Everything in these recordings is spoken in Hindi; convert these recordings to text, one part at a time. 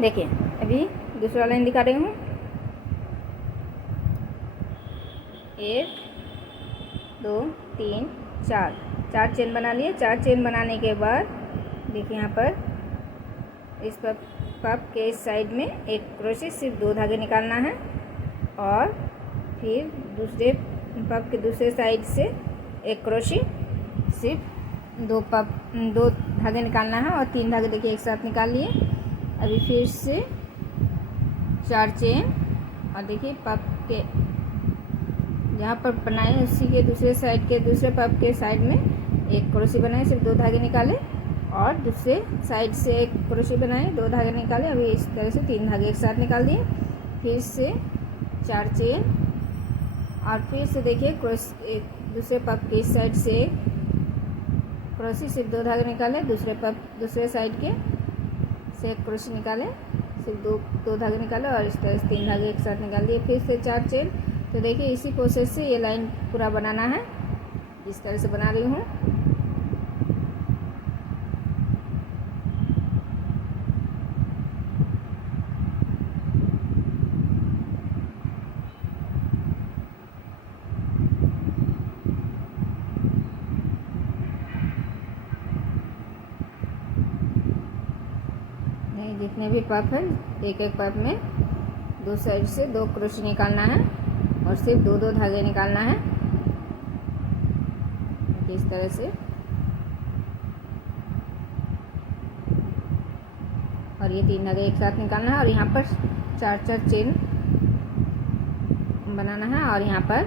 देखिए अभी दूसरा लाइन दिखा रही हूँ। 1 2 3 4 4 चेन बना लिए। 4 चेन बनाने के बाद देखिए यहाँ पर इस पफ के इस साइड में एक क्रोशे सिर्फ 2 धागे निकालना है और फिर दूसरे पफ के दूसरे साइड से एक क्रोशे सिर्फ 2 धागे निकालना है और 3 धागे देखिए एक साथ निकाल लिए। अभी फिर से 4 चेन और देखिए पफ के जहाँ पर बनाए उसी के दूसरे साइड के दूसरे पफ के साइड में एक क्रोशे बनाए, सिर्फ 2 धागे निकाले और दूसरे साइड से एक क्रोशे बनाए, 2 धागे निकाले। अभी इस तरह से 3 धागे एक साथ निकाल दिए। फिर से 4 चेन और फिर से देखिए दूसरे पफ के इस साइड से क्रोशे सिर्फ 2 धागे निकाले, दूसरे साइड के से एक क्रोशे निकाले, सिर्फ दो धागे निकाले और इस तरह से 3 धागे एक साथ निकाल दिए। फिर से 4 चेन। तो देखिए इसी प्रोसेस से ये लाइन पूरा बनाना है, इस तरह से बना रही हूँ। जितने भी पफ है एक एक पफ में 2 साइड से 2 क्रोशे निकालना है और सिर्फ 2 धागे निकालना है इस तरह से। और ये 3 धागे एक साथ निकालना है और यहाँ पर 4 चेन बनाना है और यहाँ पर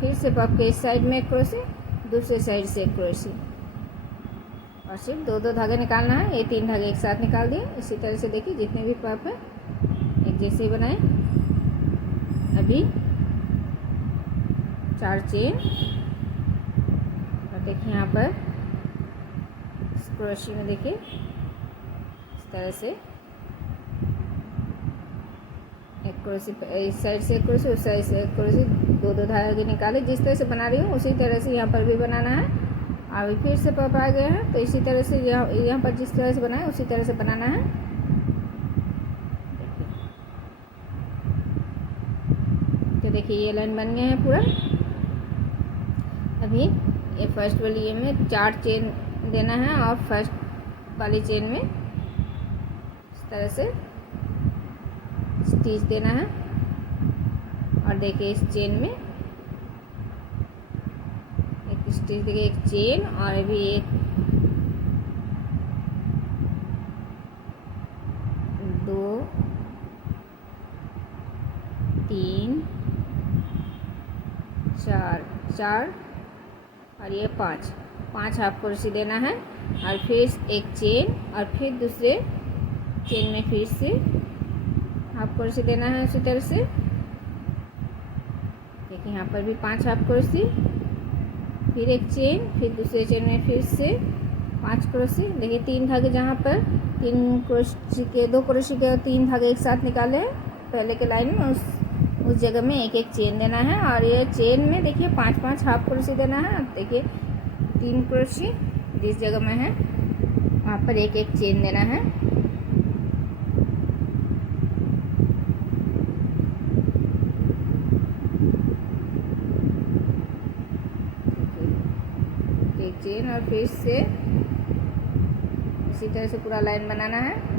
फिर से पफ के इस साइड में एक क्रोशे, दूसरे साइड से एक क्रोशे और सिर्फ 2 धागे निकालना है। ये 3 धागे एक साथ निकाल दिए। इसी तरह से देखिए जितने भी पफ है एक जैसे ही बनाए। अभी 4 चेन और देखिए यहाँ पर इस क्रोशे में देखिए इस तरह से एक क्रोशे इस साइड से एक क्रोशे, उस साइड से एक क्रोशे, 2 धागे निकाले। जिस तरह से बना रही हूँ उसी तरह से यहाँ पर भी बनाना है। अभी फिर से पफ आ गया है तो इसी तरह से यहाँ पर जिस तरह से बनाए उसी तरह से बनाना है। तो देखिए ये लाइन बन गया है पूरा। अभी ये फर्स्ट वाली ये में 4 चेन देना है और फर्स्ट वाली चेन में इस तरह से स्टिच देना है और देखिए इस चेन में एक स्टिच देखिए, एक चेन और अभी एक 2 3 4 और ये 5 हाफ क्रोशे देना है और फिर एक चेन और फिर दूसरे चेन में फिर से हाफ क्रोशे देना है उसी तरह से। देखिए यहाँ पर भी 5 हाफ क्रोशे, फिर एक चेन, फिर दूसरे चेन में फिर से 5 क्रोशे। देखिए 3 धागे जहाँ पर 2 क्रोशे के 3 धागे एक साथ निकाले हैं पहले के लाइन में उस जगह में एक एक चेन देना है और ये चेन में देखिए 5 हाफ क्रोशे देना है। देखिए 3 क्रोशे जिस जगह में है वहाँ पर एक एक चेन देना है। एक चेन और फिर से इसी तरह से पूरा लाइन बनाना है।